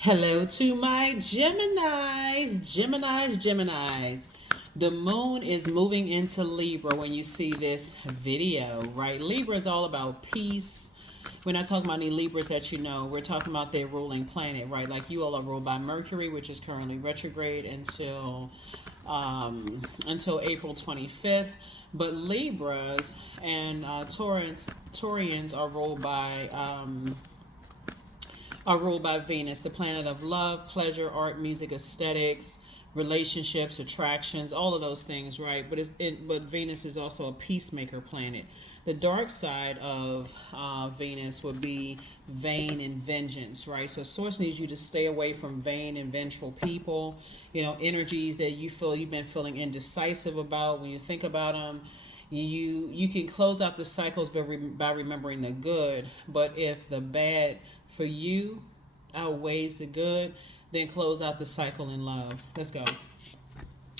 Hello to my Geminis. The moon is moving into Libra when you see this video, right? Libra is all about peace. We're not talking about any Libras that you know. We're talking about their ruling planet, right? Like you all are ruled by Mercury, which is currently retrograde until April 25th. But Libras and Taurians are ruled by Venus, the planet of love, pleasure, art, music, aesthetics, relationships, attractions, all of those things, right? But Venus is also a peacemaker planet. The dark side of Venus would be vain and vengeance, right? So Source needs you to stay away from vain and vengeful people, energies that you feel you've been feeling indecisive about. When you think about them, you can close out the cycles by remembering the good, but if the bad for you outweighs the good, then close out the cycle in love. Let's go.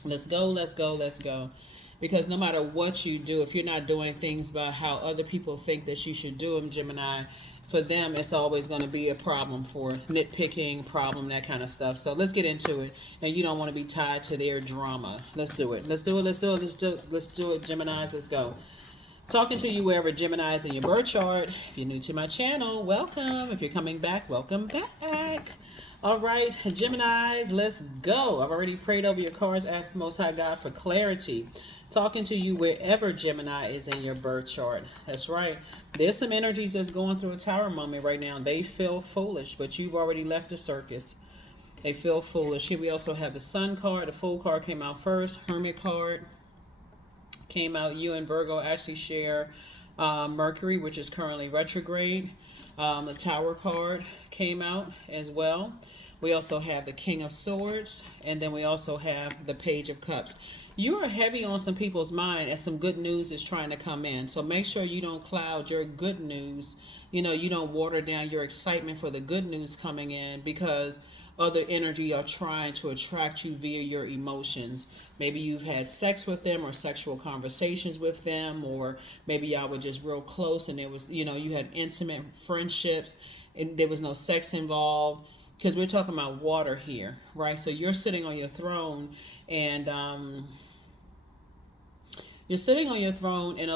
Let's go, let's go, let's go. Because no matter what you do, if you're not doing things by how other people think that you should do them, Gemini, for them, it's always going to be a problem for nitpicking, problem, that kind of stuff. So let's get into it. And you don't want to be tied to their drama. Let's do it. Let's do it. Let's do it. Let's do it, Geminis. Let's go. Talking to you wherever Gemini is in your birth chart. If you're new to my channel, welcome. If you're coming back, welcome back. All right, Geminis, let's go. I've already prayed over your cards, asked Most High God for clarity. Talking to you wherever Gemini is in your birth chart. That's right. There's some energies that's going through a tower moment right now. They feel foolish, but you've already left the circus. They feel foolish. Here we also have the Sun card. The Fool card came out first. Hermit card came out. You and Virgo actually share Mercury, which is currently retrograde. The Tower card came out as well. We also have the King of Swords, and then we also have the Page of Cups. You are heavy on some people's mind as some good news is trying to come in. So make sure you don't cloud your good news. You don't water down your excitement for the good news coming in because other energy are trying to attract you via your emotions. Maybe you've had sex with them or sexual conversations with them, or maybe y'all were just real close and there was, you had intimate friendships and there was no sex involved, because we're talking about water here, right? So you're sitting on your throne and a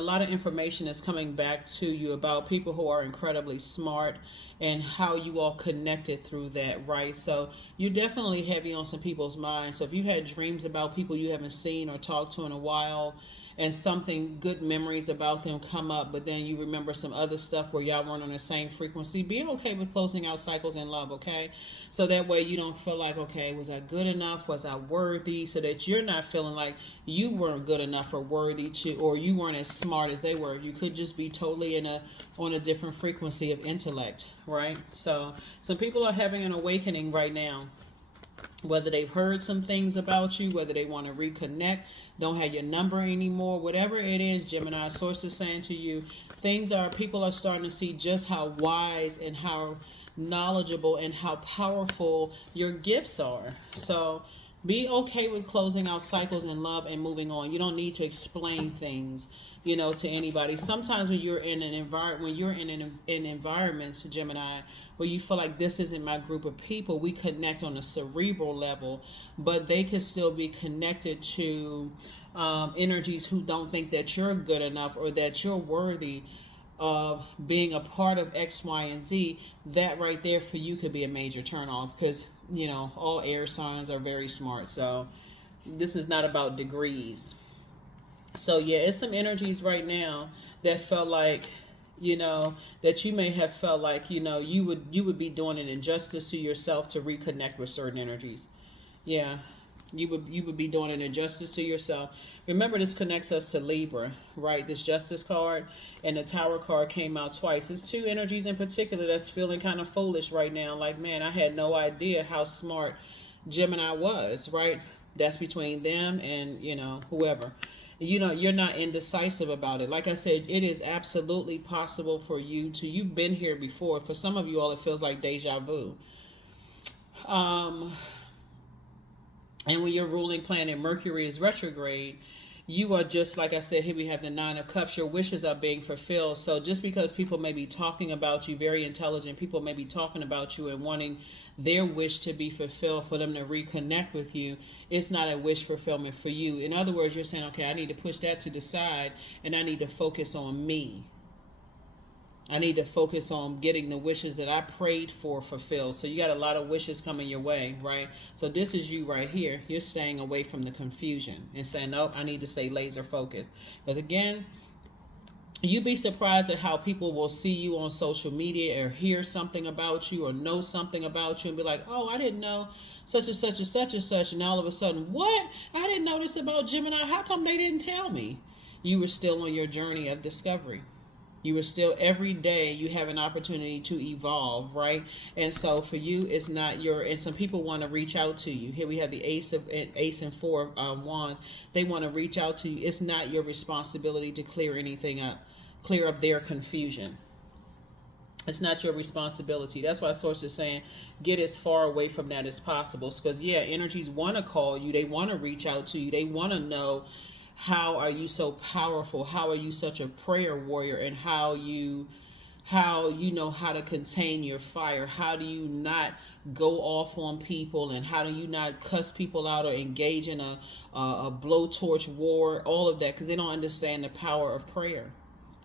lot of information is coming back to you about people who are incredibly smart and how you all connected through that, right? So you're definitely heavy on some people's minds. So if you had dreams about people you haven't seen or talked to in a while, and something good memories about them come up, but then you remember some other stuff where y'all weren't on the same frequency, be okay with closing out cycles in love, okay? So that way you don't feel like, okay, was I good enough? Was I worthy? So that you're not feeling like you weren't good enough or worthy to, or you weren't as smart as they were. You could just be totally on a different frequency of intellect, right? So some people are having an awakening right now. Whether they've heard some things about you, whether they want to reconnect, don't have your number anymore, whatever it is, Gemini, Source is saying to you, people are starting to see just how wise and how knowledgeable and how powerful your gifts are. So be okay with closing out cycles in love and moving on. You don't need to explain things, to anybody. Sometimes when you're in an environment, Gemini, where you feel like this isn't my group of people, we connect on a cerebral level, but they could still be connected to energies who don't think that you're good enough or that you're worthy of being a part of X, Y, and Z. That right there for you could be a major turnoff because, all air signs are very smart. So this is not about degrees. So yeah, it's some energies right now that felt like, that you may have felt like, you would be doing an injustice to yourself to reconnect with certain energies. Yeah, you would be doing an injustice to yourself. Remember, this connects us to Libra, right? This Justice card and the Tower card came out twice. There's two energies in particular that's feeling kind of foolish right now. Like, man, I had no idea how smart Gemini was, right? That's between them and, whoever. You're not indecisive about it. Like I said, it is absolutely possible for you've been here before. For some of you all, it feels like deja vu. And when your ruling planet Mercury is retrograde, You are just, like I said, here we have the Nine of Cups. Your wishes are being fulfilled. So just because people may be talking about you, very intelligent people may be talking about you and wanting their wish to be fulfilled, for them to reconnect with you, it's not a wish fulfillment for you. In other words, you're saying, okay, I need to push that to the side and I need to focus on me. I need to focus on getting the wishes that I prayed for fulfilled. So you got a lot of wishes coming your way, right? So this is you right here. You're staying away from the confusion and saying, nope, I need to stay laser focused. Because again, you'd be surprised at how people will see you on social media or hear something about you or know something about you and be like, oh, I didn't know such and such and such and such. And all of a sudden, what? I didn't know this about Gemini. How come they didn't tell me? You were still on your journey of discovery. You are still, every day you have an opportunity to evolve, right? And so for you, it's not your, and some people want to reach out to you. Here we have the Ace and Four of Wands. They want to reach out to you. It's not your responsibility to clear anything up, clear up their confusion. It's not your responsibility. That's why Source is saying get as far away from that as possible. Because, yeah, energies want to call you. They want to reach out to you. They want to know, how are you so powerful? How are you such a prayer warrior? And how you know how to contain your fire? How do you not go off on people? And how do you not cuss people out or engage in a blowtorch war? All of that, because they don't understand the power of prayer.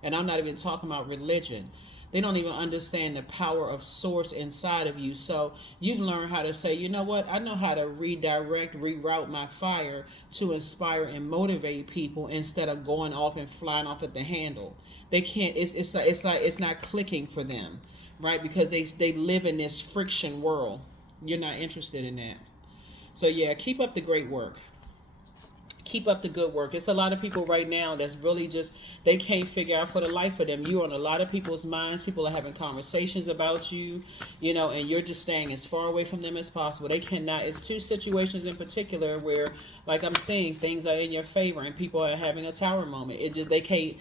And I'm not even talking about religion. They don't even understand the power of source inside of you. So you've learned how to say, you know what? I know how to reroute my fire to inspire and motivate people instead of going off and flying off at the handle. They can't. It's like it's not clicking for them, right? Because they live in this friction world. You're not interested in that. So yeah, keep up the great work. Keep up the good work. It's a lot of people right now that's really just, they can't figure out for the life of them. You're on a lot of people's minds. People are having conversations about you, and you're just staying as far away from them as possible. They cannot, it's two situations in particular where, like I'm saying, things are in your favor and people are having a tower moment. It just, they can't.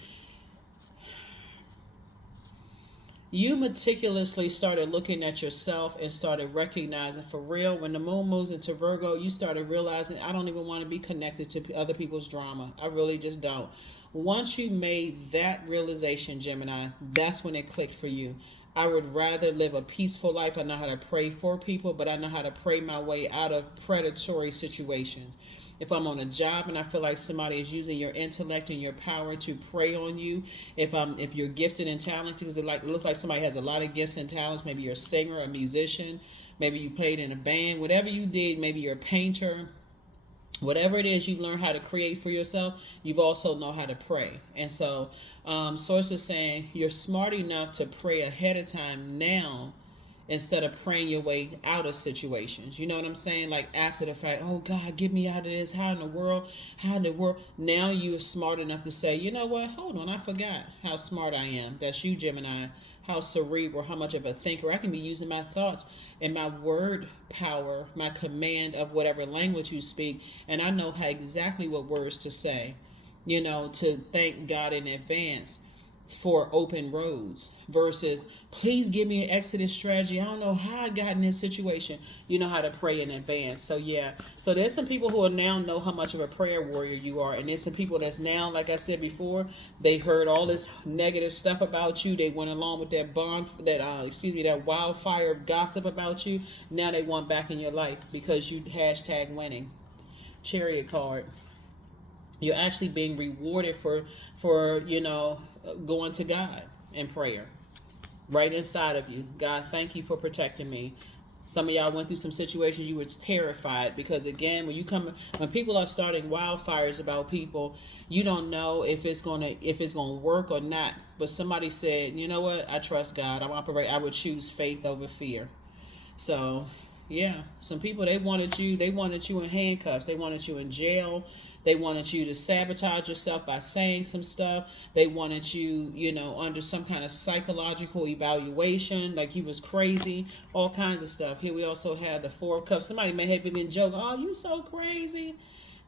You meticulously started looking at yourself and started recognizing, for real, when the moon moves into Virgo, you started realizing, I don't even want to be connected to other people's drama. I really just don't. Once you made that realization, Gemini, that's when it clicked for you. I would rather live a peaceful life. I know how to pray for people, but I know how to pray my way out of predatory situations. If I'm on a job and I feel like somebody is using your intellect and your power to prey on you, if you're gifted and talented, because it looks like somebody has a lot of gifts and talents, maybe you're a singer, a musician, maybe you played in a band, whatever you did, maybe you're a painter, whatever it is you've learned how to create for yourself, you've also know how to pray. And so Source is saying you're smart enough to pray ahead of time now, instead of praying your way out of situations. You know what I'm saying? Like after the fact, oh God, get me out of this. How in the world? Now you're smart enough to say, you know what? Hold on, I forgot how smart I am. That's you, Gemini. How cerebral, how much of a thinker. I can be using my thoughts and my word power, my command of whatever language you speak. And I know how exactly what words to say, to thank God in advance for open roads versus please give me an exodus strategy. I don't know how I got in this situation. You know how to pray in advance. So yeah, so there's some people who are now know how much of a prayer warrior you are, and there's some people that's now, like I said before, they heard all this negative stuff about you. They went along with that that wildfire of gossip about you. Now they want back in your life because you #winning. Chariot card. You're actually being rewarded for going to God in prayer right inside of you. God, thank you for protecting me. Some of y'all went through some situations you were terrified because, again, when people are starting wildfires about people, you don't know if it's gonna work or not. But somebody said, you know what? I trust God. I would choose faith over fear. So yeah, some people, they wanted you in handcuffs. They wanted you in jail. They wanted you to sabotage yourself by saying some stuff. They wanted you, under some kind of psychological evaluation, like you was crazy, all kinds of stuff. Here we also have the Four of Cups. Somebody may have been joking, oh, you so crazy,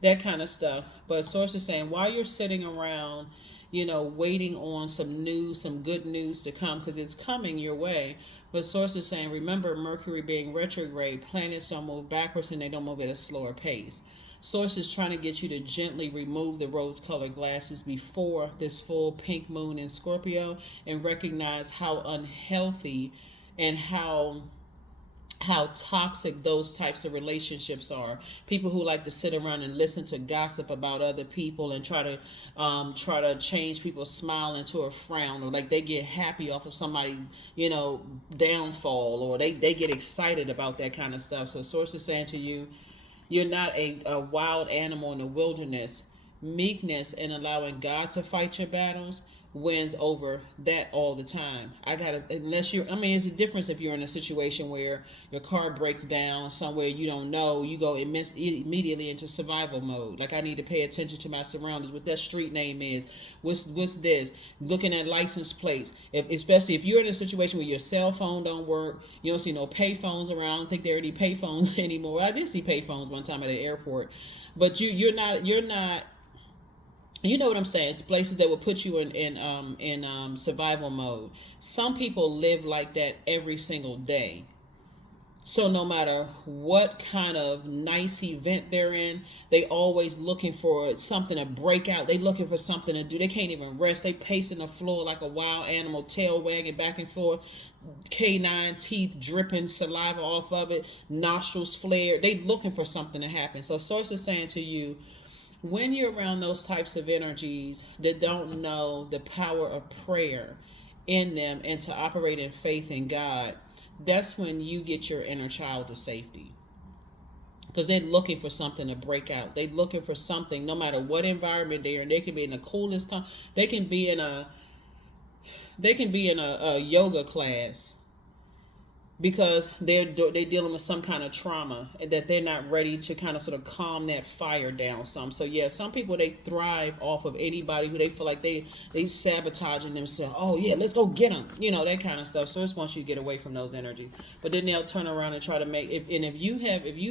that kind of stuff. But Source is saying, while you're sitting around, waiting on some good news to come, because it's coming your way. But source is saying, remember Mercury being retrograde, planets don't move backwards and they don't move at a slower pace. Source is trying to get you to gently remove the rose colored glasses before this full pink moon in Scorpio, and recognize how unhealthy and how toxic those types of relationships are. People who like to sit around and listen to gossip about other people and try to change people's smile into a frown, or like they get happy off of somebody, downfall, or they get excited about that kind of stuff. So source is saying to you, you're not a wild animal in the wilderness. Meekness and allowing God to fight your battles wins over that all the time. It's a difference if you're in a situation where your car breaks down somewhere you don't know, you go immediately into survival mode. Like, I need to pay attention to my surroundings, what that street name is, what's this, looking at license plates. Especially if you're in a situation where your cell phone don't work, you don't see no pay phones around. I don't think there are any pay phones anymore. I did see pay phones one time at the airport, but you're not you know what I'm saying? It's places that will put you in survival mode. Some people live like that every single day. So no matter what kind of nice event they're in, they always looking for something to break out. They looking for something to do. They can't even rest. They pacing the floor like a wild animal, tail wagging back and forth, canine teeth dripping saliva off of it, nostrils flared. They looking for something to happen. So source is saying to you, when you're around those types of energies that don't know the power of prayer in them and to operate in faith in God, that's when you get your inner child to safety. Because they're looking for something to break out. They're looking for something, no matter what environment they're in. They can be in the coolest, they can be in a yoga class, because they're dealing with some kind of trauma that they're not ready to kind of sort of calm that fire down some. So yeah, some people, they thrive off of anybody who they feel like they sabotaging themselves. Oh yeah, let's go get them, that kind of stuff. So it wants you to get away from those energies. But then they'll turn around and try to if you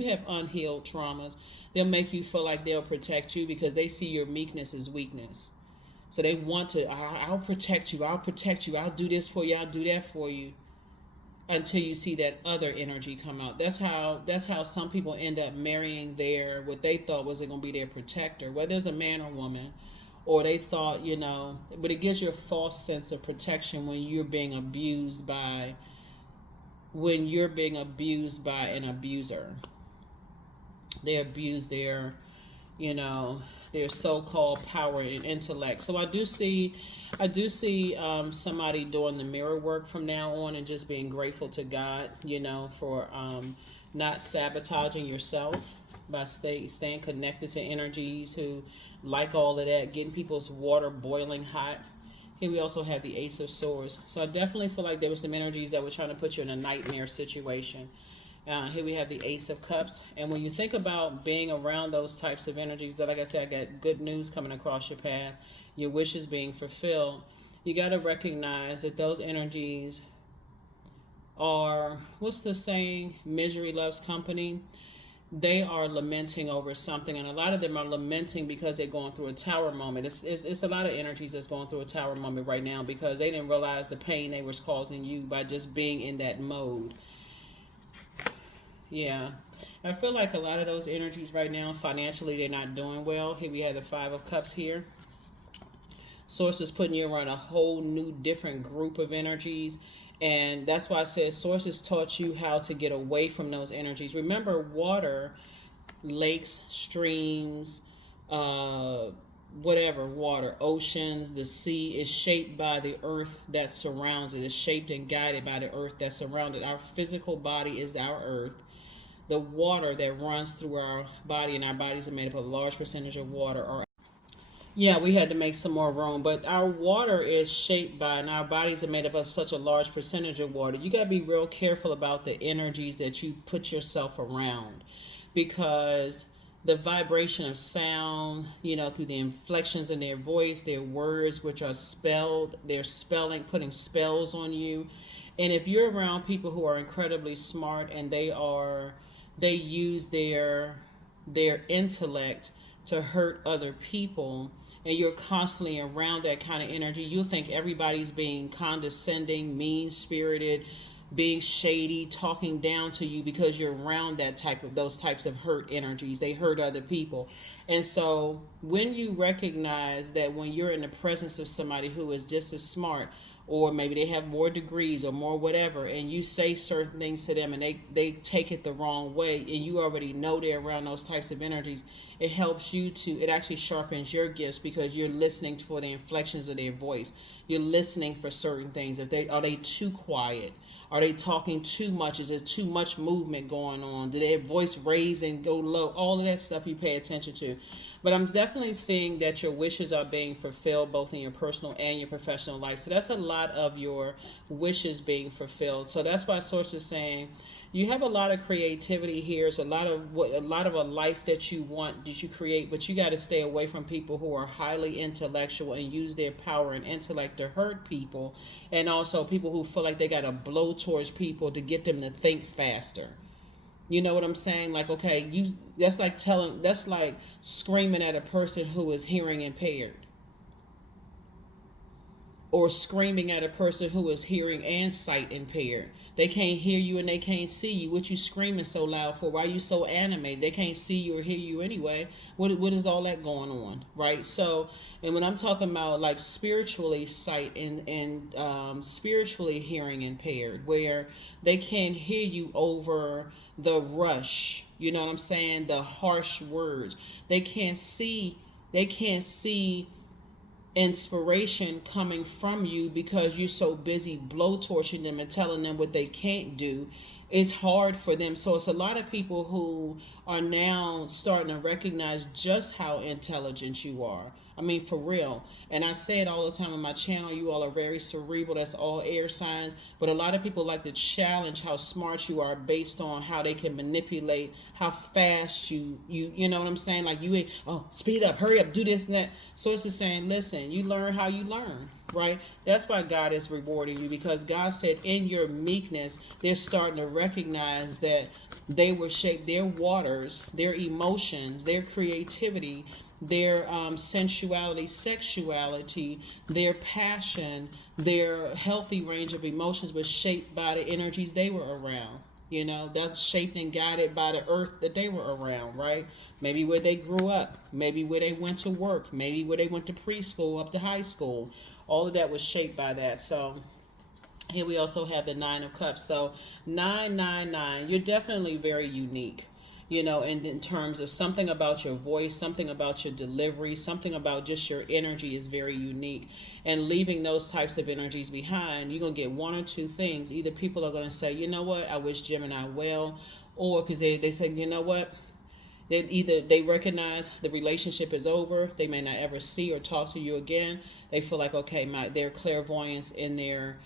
have unhealed traumas, they'll make you feel like they'll protect you because they see your meekness as weakness. So they want to, I'll protect you, I'll do this for you, I'll do that for you, until you see that other energy come out. That's how some people end up marrying what they thought was going to be their protector, whether it's a man or woman, or they thought, but it gives you a false sense of protection when you're being abused by an abuser. They abuse their so-called power and intellect. So I do see somebody doing the mirror work from now on and just being grateful to God, for not sabotaging yourself by staying connected to energies who like all of that, getting people's water boiling hot. Here we also have the Ace of Swords. So I definitely feel like there were some energies that were trying to put you in a nightmare situation. Here we have the Ace of Cups. And when you think about being around those types of energies, like I said, I got good news coming across your path, your wishes being fulfilled, you got to recognize that those energies are, what's the saying? Misery loves company. They are lamenting over something, and a lot of them are lamenting because they're going through a tower moment. It's a lot of energies that's going through a tower moment right now because they didn't realize the pain they was causing you by just being in that mode. Yeah, I feel like a lot of those energies right now, financially, they're not doing well. Here we have the Five of Cups here. Source is putting you around a whole new, different group of energies. And that's why I said sources taught you how to get away from those energies. Remember, water, lakes, streams, water, oceans, the sea is shaped by the earth that surrounds it. It's shaped and guided by the earth that surrounds it. Our physical body is our earth. The water that runs through our body, and our bodies are made up of a large percentage of water. Yeah, we had to make some more room, but our water is shaped by, and our bodies are made up of such a large percentage of water. You got to be real careful about the energies that you put yourself around, because the vibration of sound, through the inflections in their voice, their words, which are spelled, they're putting spells on you. And if you're around people who are incredibly smart and they use their intellect to hurt other people, and you're constantly around that kind of energy, you'll think everybody's being condescending, mean-spirited, being shady, talking down to you because you're around those types of hurt energies. They hurt other people. And so when you recognize that when you're in the presence of somebody who is just as smart, or maybe they have more degrees or more whatever, and you say certain things to them and they take it the wrong way, and you already know they're around those types of energies, it helps you it actually sharpens your gifts, because you're listening for the inflections of their voice. You're listening for certain things. Are they too quiet? Are they talking too much? Is there too much movement going on? Do their voice raise and go low? All of that stuff you pay attention to. But I'm definitely seeing that your wishes are being fulfilled both in your personal and your professional life. So that's a lot of your wishes being fulfilled. So that's why Source is saying you have a lot of creativity here. It's a lot of a life that you want, that you create, but you got to stay away from people who are highly intellectual and use their power and intellect to hurt people, and also people who feel like they got to blow towards people to get them to think faster. You know what I'm saying? Like, okay, that's like screaming at a person who is hearing impaired, or screaming at a person who is hearing and sight impaired. They can't hear you and they can't see you. What you screaming so loud for? Why are you so animated? They can't see you or hear you anyway. What is all that going on, right? So, and when I'm talking about like spiritually sight and spiritually hearing impaired, where they can't hear you over the rush, you know what I'm saying? The harsh words. They can't see inspiration coming from you because you're so busy blowtorching them and telling them what they can't do. It's hard for them. So it's a lot of people who are now starting to recognize just how intelligent you are. I mean, for real. And I say it all the time on my channel. You all are very cerebral. That's all air signs. But a lot of people like to challenge how smart you are based on how they can manipulate how fast you know what I'm saying? Like you ain't, oh, speed up, hurry up, do this and that. So it's just saying, listen, you learn how you learn, right? That's why God is rewarding you, because God said in your meekness, they're starting to recognize that they were shaped, their waters, their emotions, their creativity, their sensuality, sexuality, their passion, their healthy range of emotions was shaped by the energies they were around. You know, that's shaped and guided by the earth that they were around, right? Maybe where they grew up, maybe where they went to work, maybe where they went to preschool up to high school. All of that was shaped by that. So here we also have the 9 of Cups. So 999, you're definitely very unique. You know, and in terms of something about your voice, something about your delivery, something about just your energy is very unique. And leaving those types of energies behind, you're going to get one or two things. Either people are going to say, you know what, I wish Gemini well, or because they say, you know what, they recognize the relationship is over. They may not ever see or talk to you again. They feel like, okay, their clairvoyance and their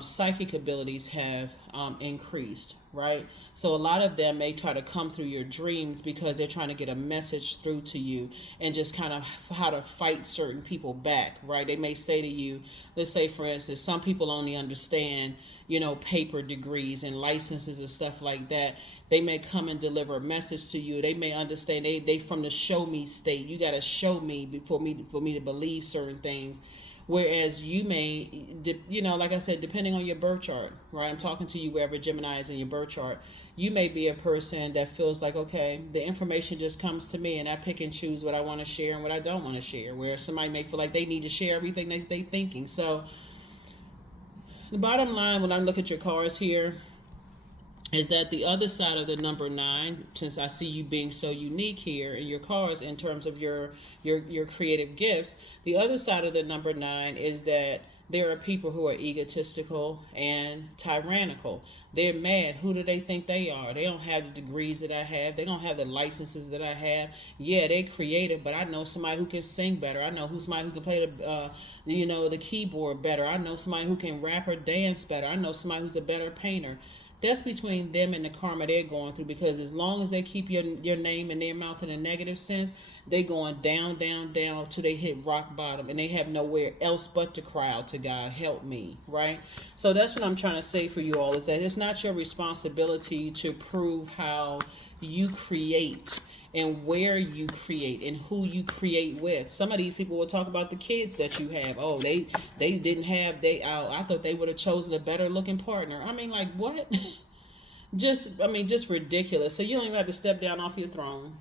psychic abilities have increased, right? So a lot of them may try to come through your dreams because they're trying to get a message through to you, and just kind of how to fight certain people back, right? They may say to you, let's say for instance, some people only understand, you know, paper degrees and licenses and stuff like that. They may come and deliver a message to you. They may understand they from the show me state. You got to show me for me to believe certain things. Whereas you may, you know, like I said, depending on your birth chart, right? I'm talking to you wherever Gemini is in your birth chart. You may be a person that feels like, okay, the information just comes to me and I pick and choose what I want to share and what I don't want to share. Where somebody may feel like they need to share everything they're thinking. So the bottom line, when I look at your cards here, is that the other side of the number 9, since I see you being so unique here in your cards in terms of your creative gifts, the other side of the number 9 is that there are people who are egotistical and tyrannical. They're mad. Who do they think they are? They don't have the degrees that I have. They don't have the licenses that I have. Yeah, they're creative, but I know somebody who can sing better. I know somebody who can play the keyboard better. I know somebody who can rap or dance better. I know somebody who's a better painter. That's between them and the karma they're going through, because as long as they keep your name in their mouth in a negative sense, they going down, down, down till they hit rock bottom, and they have nowhere else but to cry out to God, help me, right? So that's what I'm trying to say for you all, is that it's not your responsibility to prove how you create and where you create and who you create with. Some of these people will talk about the kids that you have. Oh, they didn't have, I thought they would have chosen a better looking partner. I mean, like, what? just ridiculous. So you don't even have to step down off your throne.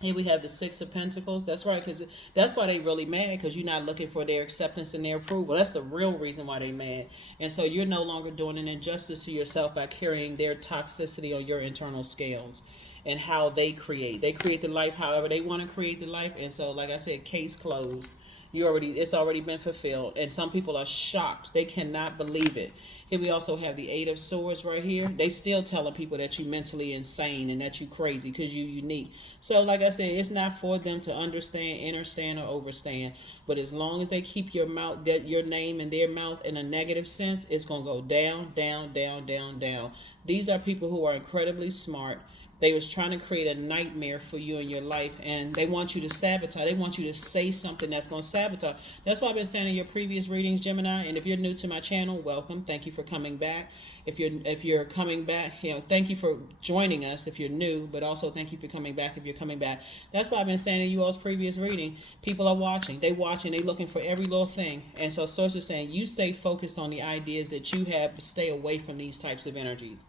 Here we have the Six of Pentacles. That's right, because that's why they really mad, because you're not looking for their acceptance and their approval. That's the real reason why they mad. And so you're no longer doing an injustice to yourself by carrying their toxicity on your internal scales and how they create. They create the life however they want to create the life. And so, like I said, case closed. It's already been fulfilled. And some people are shocked. They cannot believe it. Here we also have the Eight of Swords right here. They still telling people that you mentally insane and that you crazy because you unique. So like I said, it's not for them to understand, understand, or overstand. But as long as they keep your mouth, that your name in their mouth in a negative sense, it's going to go down, down, down, down, down. These are people who are incredibly smart. They was trying to create a nightmare for you in your life, and they want you to sabotage. They want you to say something that's going to sabotage. That's why I've been saying in your previous readings, Gemini. And if you're new to my channel, welcome. Thank you for coming back. If you're coming back, thank you for joining us if you're new, but also thank you for coming back if you're coming back. That's why I've been saying in you all's previous reading, people are watching. They watching. They looking for every little thing. And so source is saying you stay focused on the ideas that you have to stay away from these types of energies.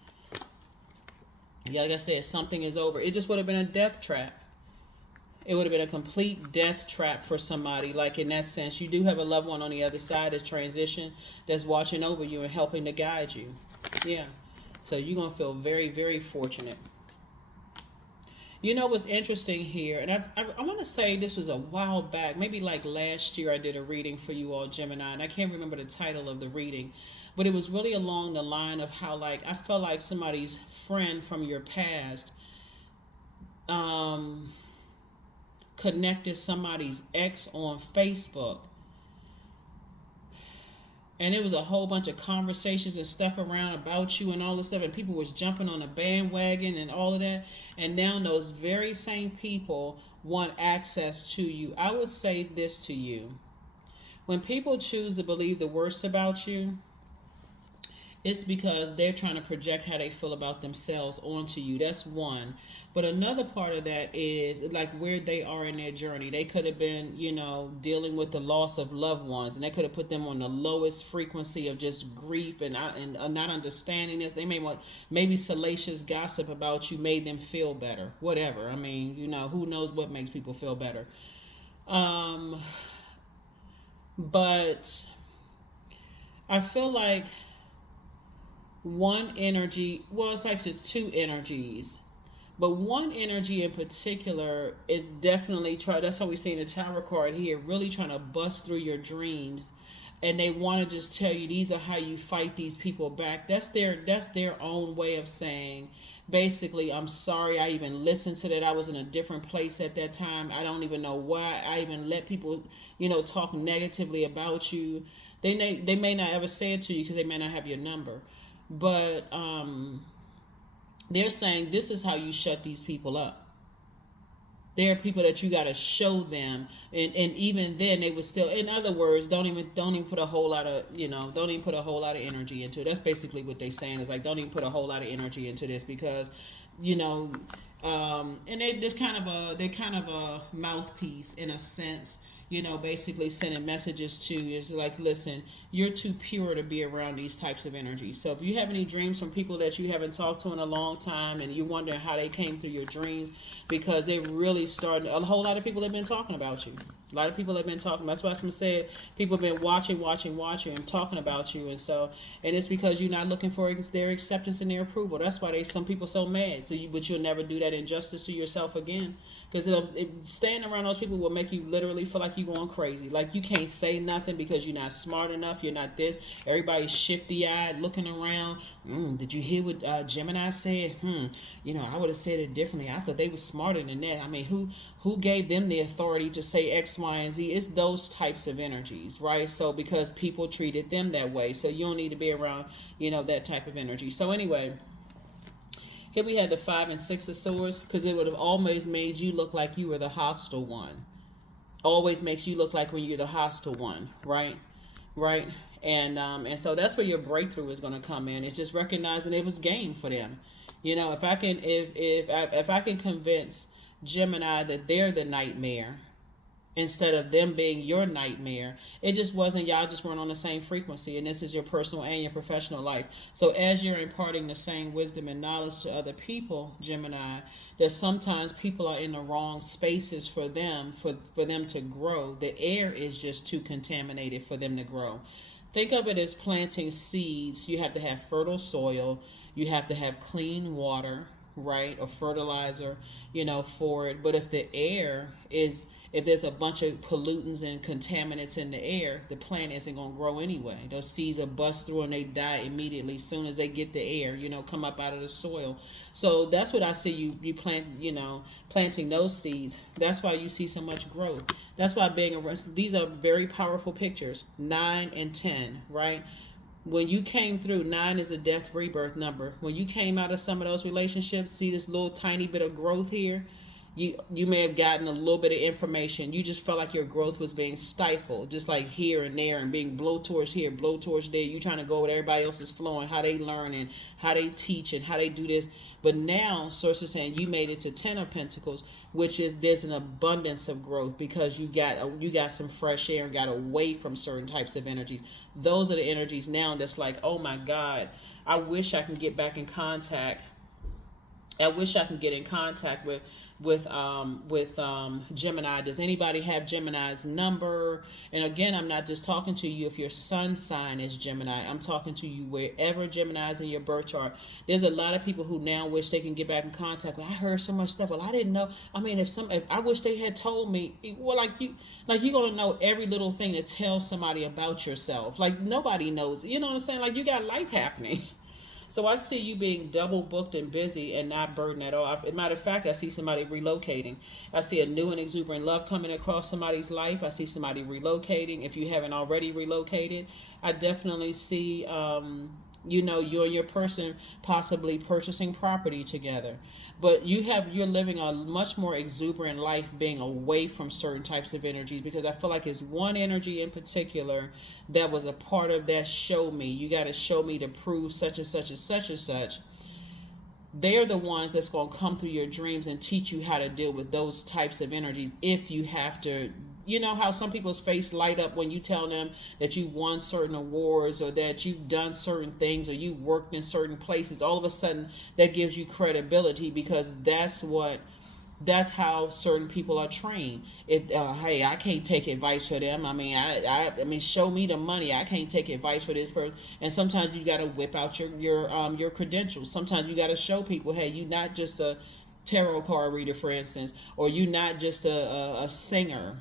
Yeah, like I said, something is over. It just would have been a death trap. It would have been a complete death trap for somebody. Like in that sense, you do have a loved one on the other side that's transition, that's watching over you and helping to guide you. Yeah. So you're going to feel very, very fortunate. You know what's interesting here, and I want to say this was a while back, maybe like last year I did a reading for you all, Gemini, and I can't remember the title of the reading. But it was really along the line of how, like, I felt like somebody's friend from your past connected somebody's ex on Facebook. And it was a whole bunch of conversations and stuff around about you and all this stuff. And people was jumping on a bandwagon and all of that. And now those very same people want access to you. I would say this to you. When people choose to believe the worst about you, it's because they're trying to project how they feel about themselves onto you. That's one. But another part of that is like where they are in their journey. They could have been, dealing with the loss of loved ones, and they could have put them on the lowest frequency of just grief and not understanding this. They may want maybe salacious gossip about you made them feel better. Whatever. I mean, who knows what makes people feel better. But I feel like one energy, well, it's actually two energies, but one energy in particular is definitely that's how we see in the Tower card here, really trying to bust through your dreams, and they want to just tell you these are how you fight these people back. That's their own way of saying, basically, I'm sorry I even listened to that. I was in a different place at that time. I don't even know why I even let people, talk negatively about you. They may not ever say it to you because they may not have your number. But they're saying this is how you shut these people up. There are people that you got to show them, and even then they would still. In other words, don't even put a whole lot of don't even put a whole lot of energy into it. That's basically what they're saying. Is like don't even put a whole lot of energy into this because and they're kind of a mouthpiece in a sense. Basically sending messages to you. It's like, listen, you're too pure to be around these types of energies. So if you have any dreams from people that you haven't talked to in a long time and you're wondering how they came through your dreams, because they really started, a whole lot of people have been talking about you. A lot of people have been talking. That's why I said people have been watching and talking about you. And it's because you're not looking for their acceptance and their approval. That's why some people so mad. But you'll never do that injustice to yourself again. Because staying around those people will make you literally feel like you're going crazy. Like you can't say nothing because you're not smart enough. You're not this. Everybody's shifty-eyed, looking around. Did you hear what Gemini said? I would have said it differently. I thought they were smarter than that. I mean, who gave them the authority to say X, Y, and Z? It's those types of energies, right? So because people treated them that way. So you don't need to be around, that type of energy. So anyway, here we had the 5 and 6 of Swords, because it would have always made you look like you were the hostile one. Always makes you look like when you're the hostile one, right? Right? And so that's where your breakthrough is going to come in. It's just recognizing it was game for them. If I can convince Gemini that they're the nightmare instead of them being your nightmare. It just wasn't, y'all just weren't on the same frequency, and this is your personal and your professional life. So as you're imparting the same wisdom and knowledge to other people, Gemini, that sometimes people are in the wrong spaces for them, for them to grow. The air is just too contaminated for them to grow. Think of it as planting seeds. You have to have fertile soil, you have to have clean water, right, or fertilizer, for it. But if the air is, if there's a bunch of pollutants and contaminants in the air, the plant isn't going to grow anyway. Those seeds will bust through and they die immediately as soon as they get the air, come up out of the soil. So that's what I see you plant, planting those seeds. That's why you see so much growth. That's why being around, these are very powerful pictures, 9 and 10, right? When you came through, 9 is a death rebirth number. When you came out of some of those relationships, see this little tiny bit of growth here? You may have gotten a little bit of information. You just felt like your growth was being stifled, just like here and there, and being blow towards here, blow towards there. You trying to go with everybody else is flowing, how they learn and how they teach and how they do this. But now, source is saying you made it to 10 of Pentacles, which is there's an abundance of growth because you got some fresh air and got away from certain types of energies. Those are the energies now that's like, oh my God, I wish I can get back in contact. I wish I can get in contact with Gemini. Does anybody have Gemini's number? And again, I'm not just talking to you if your sun sign is Gemini. I'm talking to you wherever Gemini is in your birth chart. There's a lot of people who now wish they can get back in contact. Well, I heard so much stuff. Well, I didn't know. I mean, if I wish they had told me. Well, you're gonna know every little thing to tell somebody about yourself. Like nobody knows. You know what I'm saying? Like you got life happening. So I see you being double booked and busy and not burdened at all. As a matter of fact, I see somebody relocating. I see a new and exuberant love coming across somebody's life. I see somebody relocating. If you haven't already relocated, I definitely see, you and your person possibly purchasing property together. But you're living a much more exuberant life being away from certain types of energies, because I feel like it's one energy in particular that was a part of that show me. You got to show me to prove such and such and such and such. They're the ones that's going to come through your dreams and teach you how to deal with those types of energies if you have to. You know how some people's face light up when you tell them that you won certain awards or that you've done certain things or you worked in certain places. All of a sudden that gives you credibility, because that's how certain people are trained. If hey, I can't take advice from them. I mean, show me the money. I can't take advice from this person. And sometimes you got to whip out your credentials. Sometimes you got to show people, hey, you're not just a tarot card reader, for instance, or you're not just a singer.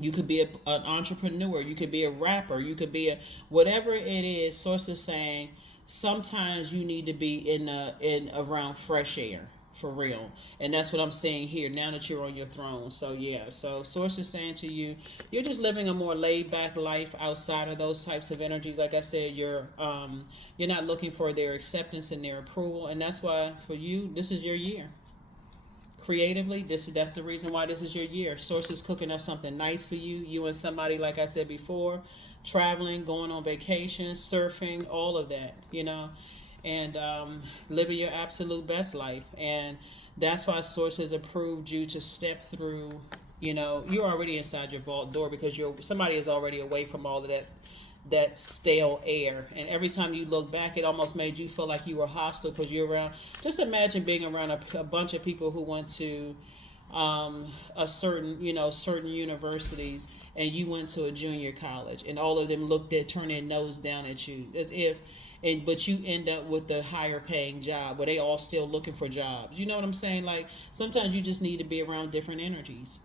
You could be an entrepreneur. You could be a rapper. You could be whatever it is. Source is saying sometimes you need to be in around fresh air, for real. And that's what I'm saying here now that you're on your throne. So yeah, so source is saying to you, you're just living a more laid back life outside of those types of energies. Like I said, you're not looking for their acceptance and their approval, and that's why for you this is your year. Creatively, that's the reason why this is your year. Source is cooking up something nice for you. You and somebody, like I said before, traveling, going on vacation, surfing, all of that, and living your absolute best life. And that's why Source has approved you to step through. You're already inside your vault door because somebody is already away from all of that stale air, and every time you look back it almost made you feel like you were hostile because you're around. Just imagine being around a bunch of people who went to a certain universities, and you went to a junior college, and all of them turned their nose down at you as if, but you end up with the higher paying job where they all still looking for jobs. You know what I'm saying? Like sometimes you just need to be around different energies.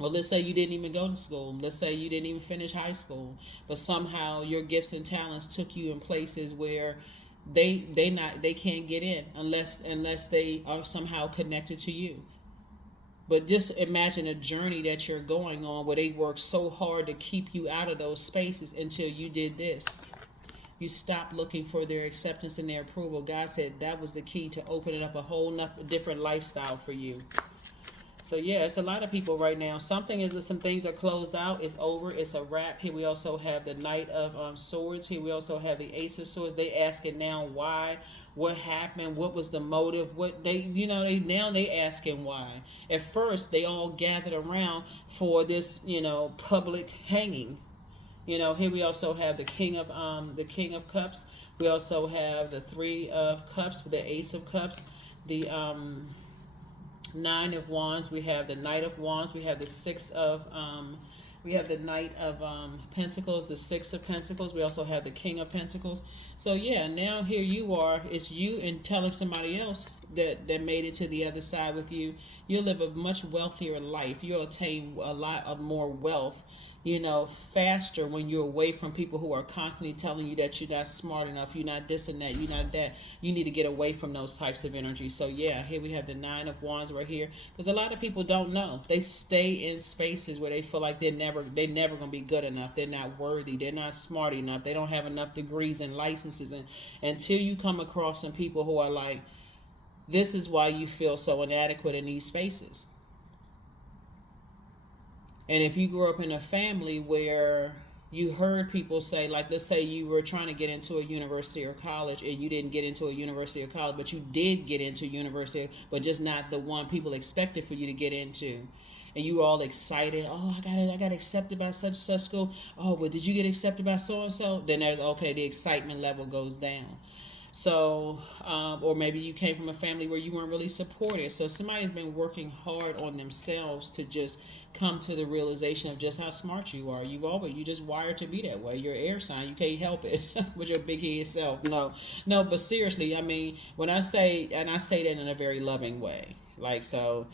Well, let's say you didn't even go to school. Let's say you didn't even finish high school, but somehow your gifts and talents took you in places where they can't get in unless they are somehow connected to you. But just imagine a journey that you're going on where they work so hard to keep you out of those spaces until you did this. You stopped looking for their acceptance and their approval. God said that was the key to opening up a whole different lifestyle for you. So yeah, it's a lot of people right now. Some things are closed out. It's over. It's a wrap. Here we also have the Knight of Swords. Here we also have the Ace of Swords. They asking now why what happened, what was the motive, what they, they asking why. At first, they all gathered around for this, public hanging. Here we also have the King of Cups. We also have the Three of Cups with the Ace of Cups, the Nine of Wands. We have the Knight of Wands. We have the we have the Knight of Pentacles, the Six of Pentacles. We also have the King of Pentacles. So yeah, now here you are. It's you and telling somebody else that made it to the other side with you. You'll live a much wealthier life. You'll attain a lot of more wealth, faster when you're away from people who are constantly telling you that you're not smart enough, you're not this and that, you're not that. You need to get away from those types of energy. So yeah, here we have the Nine of Wands right here, because a lot of people don't know. They stay in spaces where they feel like they're never going to be good enough. They're not worthy. They're not smart enough. They don't have enough degrees and licenses. And until you come across some people who are like, this is why you feel so inadequate in these spaces. And if you grew up in a family where you heard people say, like, let's say you were trying to get into a university or college and you didn't get into a university or college, but you did get into university, but just not the one people expected for you to get into. And you were all excited. Oh, I got accepted by such and such school. Oh, but did you get accepted by so-and-so? Then there's, okay, the excitement level goes down. So, or maybe you came from a family where you weren't really supported. So somebody has been working hard on themselves to just come to the realization of just how smart you are. You just wired to be that way. You're air sign. You can't help it with your big head self. No, but seriously, I mean, when I say, and I say that in a very loving way, like, so,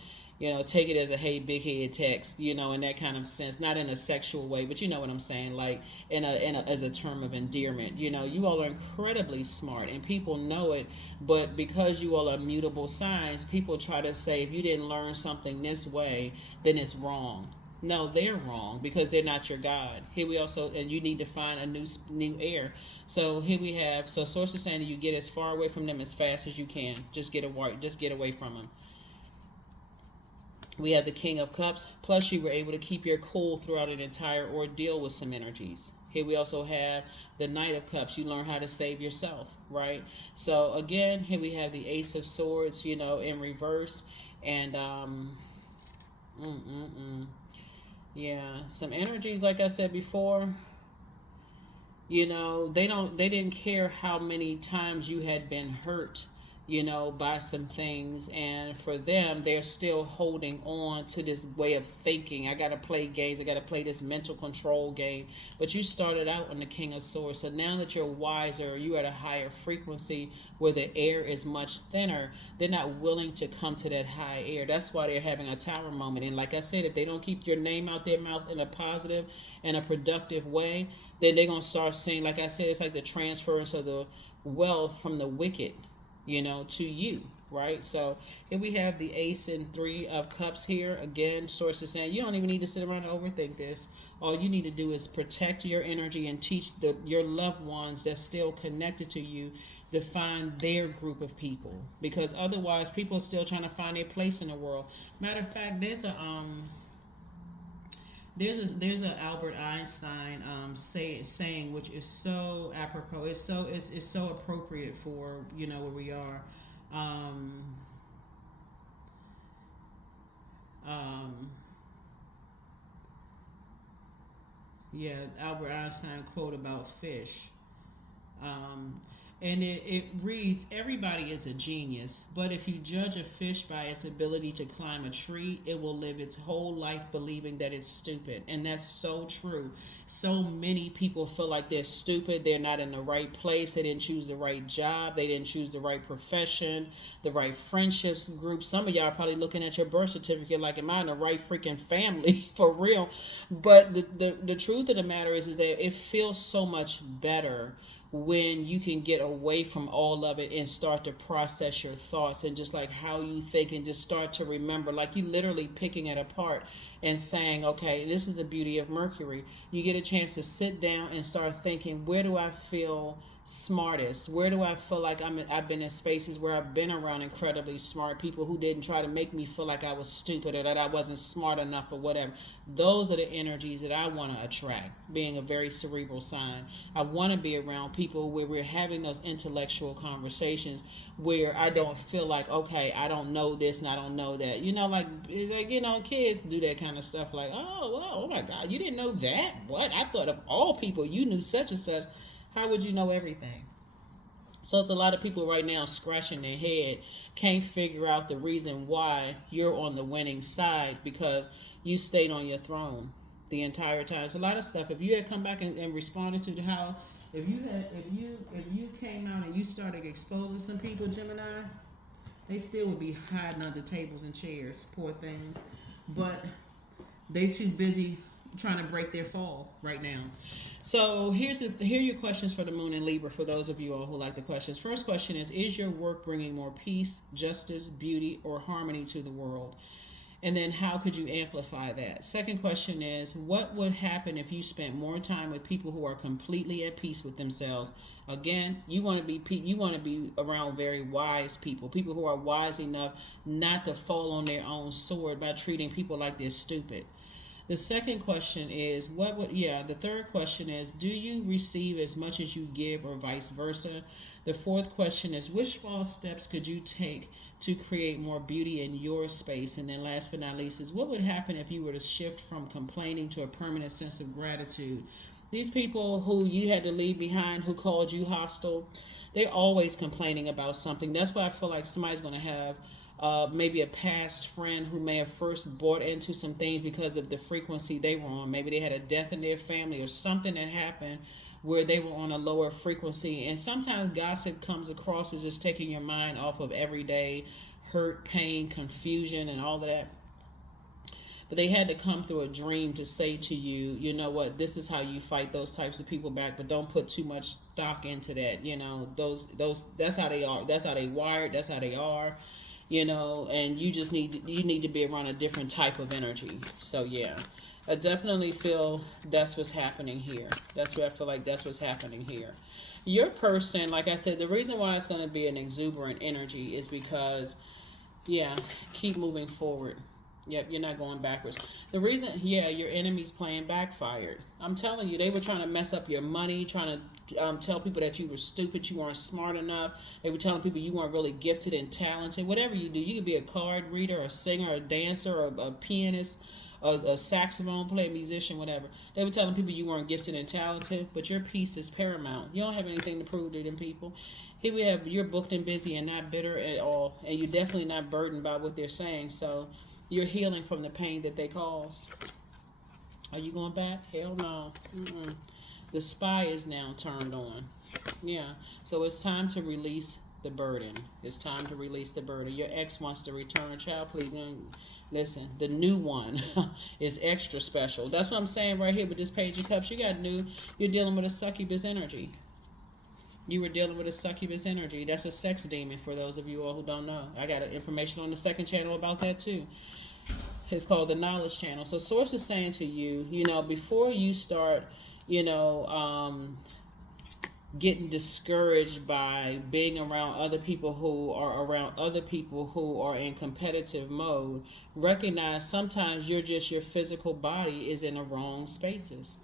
take it as a, hey, big head text, in that kind of sense, not in a sexual way, but you know what I'm saying, like as a term of endearment. You all are incredibly smart and people know it, but because you all are mutable signs, people try to say if you didn't learn something this way, then it's wrong. No, they're wrong because they're not your God. Here we also, and you need to find a new air. So here we have, so Source is saying that you get as far away from them as fast as you can. Just get away from them. We have the King of Cups, plus you were able to keep your cool throughout an entire ordeal with some energies. Here we also have the Knight of Cups. You learn how to save yourself, right? So again, here we have the Ace of Swords, in reverse. And, yeah, some energies, like I said before, they didn't care how many times you had been hurt, by some things, and for them, they're still holding on to this way of thinking. I got to play games. I got to play this mental control game. But you started out on the King of Swords, so now that you're wiser, you're at a higher frequency where the air is much thinner. They're not willing to come to that high air. That's why they're having a tower moment. And like I said, if they don't keep your name out their mouth in a positive and a productive way, then they're going to start saying, like I said, it's like the transference of the wealth from the wicked, to you, right? So here we have the Ace and Three of Cups here. Again, Source is saying you don't even need to sit around and overthink this. All you need to do is protect your energy and teach your loved ones that's still connected to you to find their group of people, because otherwise people are still trying to find their place in the world. Matter of fact, there's a Albert Einstein saying, which is so apropos. It's so appropriate for where we are. Yeah, Albert Einstein quote about fish. And it reads, everybody is a genius, but if you judge a fish by its ability to climb a tree, it will live its whole life believing that it's stupid. And that's so true. So many people feel like they're stupid. They're not in the right place. They didn't choose the right job. They didn't choose the right profession, the right friendships group. Some of y'all are probably looking at your birth certificate like, am I in the right freaking family? For real. But the truth of the matter is that it feels so much better when you can get away from all of it and start to process your thoughts and just like how you think and just start to remember, like you literally picking it apart and saying, okay, this is the beauty of Mercury. You get a chance to sit down and start thinking, where do I feel smartest? Where do I feel like I've been in spaces where I've been around incredibly smart people who didn't try to make me feel like I was stupid or that I wasn't smart enough or whatever. Those are the energies that I want to attract, being a very cerebral sign. I want to be around people where we're having those intellectual conversations where I don't feel like, okay, I don't know this and I don't know that. Kids do that kind of stuff like, oh, well, oh my God, you didn't know that? What? I thought of all people, you knew such and such. How would you know everything? So it's a lot of people right now scratching their head, can't figure out the reason why you're on the winning side because you stayed on your throne the entire time. It's a lot of stuff. If you had come back and responded to how, if you came out and you started exposing some people, Gemini, they still would be hiding under tables and chairs, poor things. But they too busy trying to break their fall right now. So here are your questions for the moon in Libra for those of you all who like the questions. First question is your work bringing more peace, justice, beauty, or harmony to the world? And then how could you amplify that? Second question is, what would happen if you spent more time with people who are completely at peace with themselves? Again, you want to be around very wise people who are wise enough not to fall on their own sword by treating people like they're stupid. The second question is, the third question is, do you receive as much as you give or vice versa? The fourth question is, which small steps could you take to create more beauty in your space? And then last but not least is, what would happen if you were to shift from complaining to a permanent sense of gratitude? These people who you had to leave behind, who called you hostile, they're always complaining about something. That's why I feel like somebody's going to have maybe a past friend who may have first bought into some things because of the frequency they were on. Maybe they had a death in their family or something that happened where they were on a lower frequency. And sometimes gossip comes across as just taking your mind off of everyday hurt, pain, confusion, and all of that. But they had to come through a dream to say to you, you know what, this is how you fight those types of people back, but don't put too much stock into that. That's how they are. That's how they wired. That's how they are. And you need to be around a different type of energy. So yeah, I definitely feel that's what's happening here. That's what's happening here. Your person, like I said, the reason why it's going to be an exuberant energy is because, keep moving forward. Yep, you're not going backwards. The reason, your enemy's playing backfired. I'm telling you, they were trying to mess up your money, trying to tell people that you were stupid, you weren't smart enough. They were telling people you weren't really gifted and talented. Whatever you do, you could be a card reader, a singer, a dancer, or a pianist, a saxophone player, musician, whatever. They were telling people you weren't gifted and talented, but your peace is paramount. You don't have anything to prove to them people. Here we have, you're booked and busy and not bitter at all, and you're definitely not burdened by what they're saying. So you're healing from the pain that they caused. Are you going back? Hell no. The spy is now turned on. Yeah. So it's time to release the burden. It's time to release the burden. Your ex wants to return. Child, please listen. The new one is extra special. That's what I'm saying right here with this Page of Cups. You're dealing with a succubus energy. You were dealing with a succubus energy. That's a sex demon for those of you all who don't know. I got information on the second channel about that too. It's called the Knowledge Channel. So Source is saying to you, before you start, getting discouraged by being around other people who are in competitive mode, recognize sometimes your physical body is in the wrong spaces.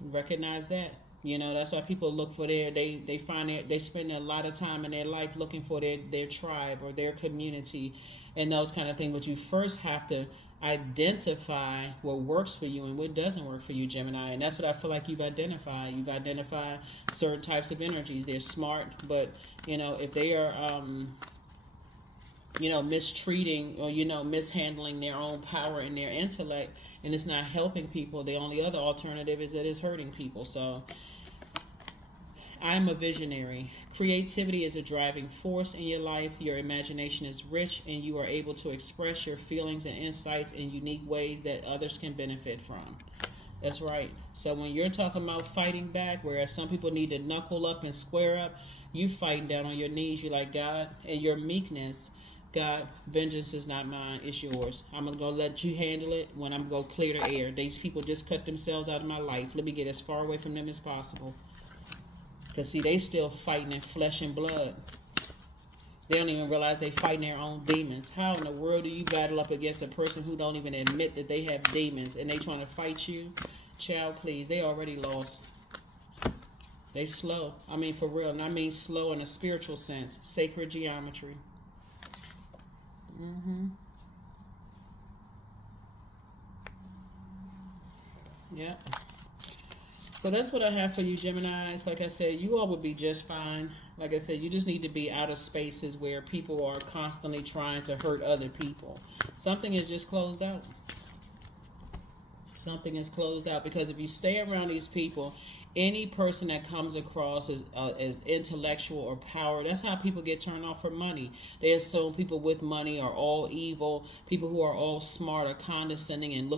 Recognize that. That's why people look for they spend a lot of time in their life looking for their tribe or their community and those kind of things. But you first have to identify what works for you and what doesn't work for you, Gemini. And that's what I feel like you've identified. You've identified certain types of energies. They're smart, but, if they are, mistreating or, mishandling their own power and their intellect and it's not helping people, the only other alternative is that it's hurting people. So I'm a visionary. Creativity is a driving force in your life. Your imagination is rich and you are able to express your feelings and insights in unique ways that others can benefit from. That's right. So when you're talking about fighting back, whereas some people need to knuckle up and square up, you fighting down on your knees. You're like, God, and your meekness, God, vengeance is not mine, it's yours. I'm going to let you handle it when I'm going to clear the air. These people just cut themselves out of my life. Let me get as far away from them as possible. Because, see, they still fighting in flesh and blood. They don't even realize they fighting their own demons. How in the world do you battle up against a person who don't even admit that they have demons and they trying to fight you? Child, please. They already lost. They slow. I mean, for real. And I mean slow in a spiritual sense. Sacred geometry. Yeah. So that's what I have for you, Geminis. Like I said, you all will be just fine. Like I said, you just need to be out of spaces where people are constantly trying to hurt other people. Something is just closed out. Something is closed out, because if you stay around these people, any person that comes across as intellectual or power, that's how people get turned off for money. They assume people with money are all evil. People who are all smart are condescending and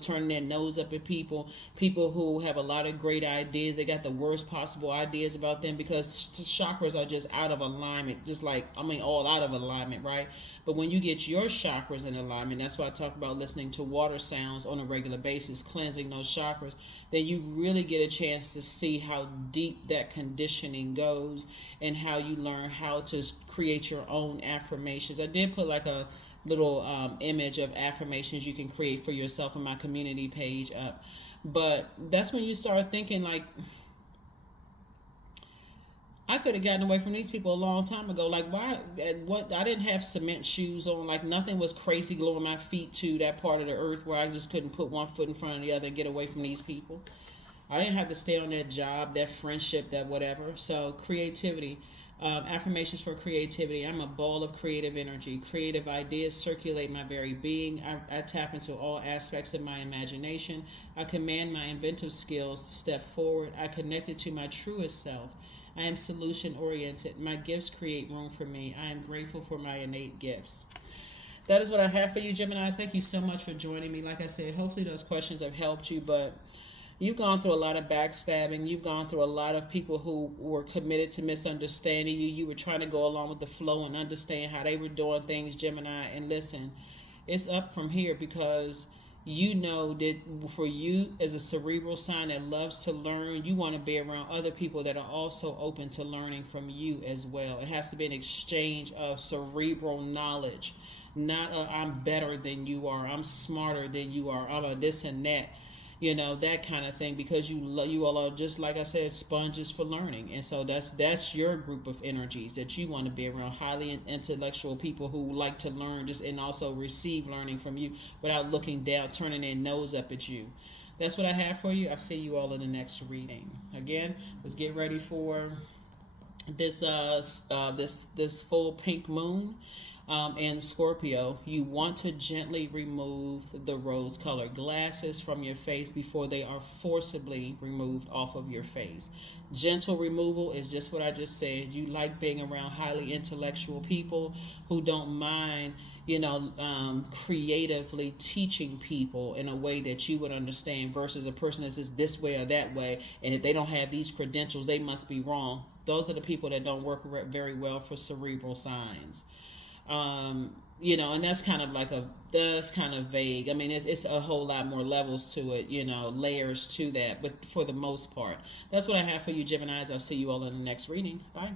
turning their nose up at people. People who have a lot of great ideas, they got the worst possible ideas about them, because chakras are just out of alignment. Just like, all out of alignment, right? But when you get your chakras in alignment, that's why I talk about listening to water sounds on a regular basis, cleansing those chakras, then you really get a chance to see how deep that conditioning goes and how you learn how to create your own affirmations. I did put like a little image of affirmations you can create for yourself on my community page up. But that's when you start thinking like, I could have gotten away from these people a long time ago. Like, why? What? I didn't have cement shoes on. Like, nothing was crazy gluing my feet to that part of the earth where I just couldn't put one foot in front of the other and get away from these people. I didn't have to stay on that job, that friendship, that whatever. So, creativity. Affirmations for creativity. I'm a ball of creative energy. Creative ideas circulate my very being. I tap into all aspects of my imagination. I command my inventive skills to step forward. I connected to my truest self. I am solution-oriented. My gifts create room for me. I am grateful for my innate gifts. That is what I have for you, Geminis. Thank you so much for joining me. Like I said, hopefully those questions have helped you, but you've gone through a lot of backstabbing. You've gone through a lot of people who were committed to misunderstanding you. You were trying to go along with the flow and understand how they were doing things, Gemini. And listen, it's up from here, because you know that for you as a cerebral sign that loves to learn, you want to be around other people that are also open to learning from you as well. It has to be an exchange of cerebral knowledge, not I'm better than you are, I'm smarter than you are, I'm a this and that, that kind of thing, because you all are, just like I said, sponges for learning. And so that's your group of energies that you want to be around, highly intellectual people who like to learn and also receive learning from you without looking down, turning their nose up at you. That's what I have for you. I'll see you all in the next reading. Again, let's get ready for this this full pink moon. In Scorpio, you want to gently remove the rose-colored glasses from your face before they are forcibly removed off of your face. Gentle removal is just what I just said. You like being around highly intellectual people who don't mind, creatively teaching people in a way that you would understand, versus a person that's just this way or that way, and if they don't have these credentials, they must be wrong. Those are the people that don't work very well for cerebral signs. And that's kind of vague. I mean, it's a whole lot more levels to it, layers to that. But for the most part, that's what I have for you, Geminis. I'll see you all in the next reading. Bye.